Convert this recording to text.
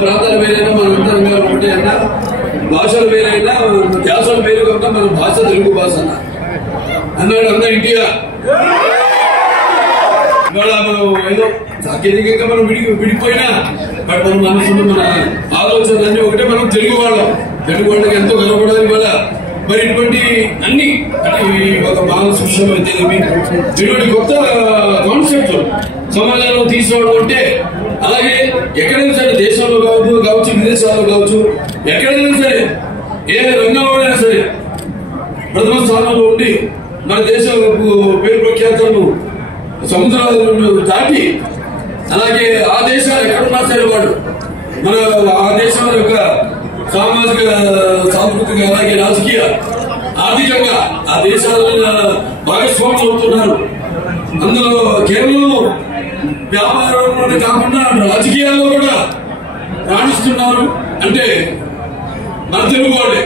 ప్రాంతాలు వేరైనా మనం అందరంగా ఒకటే అన్న, భాషలు వేరైనా ధ్యాసలు వేరు కనుక మన భాష తెలుగు భాష అన్నాడు అన్న ఇండియా. ఇవాళ మనం ఏదో సాంకేతికంగా మనం విడిపోయినా బట్ మన మనసులో మన ఆలోచనలన్నీ ఒకటే. మనం తెలుగు వాళ్ళకి ఎంతో గర్వపడాలి ఇవాళ. మరి ఇటువంటి అన్ని ఒక మానసృష్యం అయితే ఇటువంటి కొత్త కాన్సెప్ట్ సమాజంలో తీసుకోవడం అంటే, అలాగే ఎక్కడైనా సరే దేశంలో కావచ్చు విదేశాల్లో కావచ్చు, ఎక్కడైనా సరే ఏ రంగంలోనైనా సరే ప్రథమ స్థానంలో ఉండి మన దేశం పేరు ప్రఖ్యాతలను సముద్రాలను దాటి, అలాగే ఆ దేశాలు ఎక్కడున్నా సరే వాడు మన ఆ దేశాల యొక్క సామాజిక సాంస్కృతిక అలాగే రాజకీయ ఆర్థికంగా ఆ దేశాల భాగస్వాములు అవుతున్నారు. అందులో కేవలం వ్యాపారంలోనే కాకుండా రాజకీయాల్లో కూడా రాణిస్తున్నారు అంటే మన తెలుగు వాళ్ళే.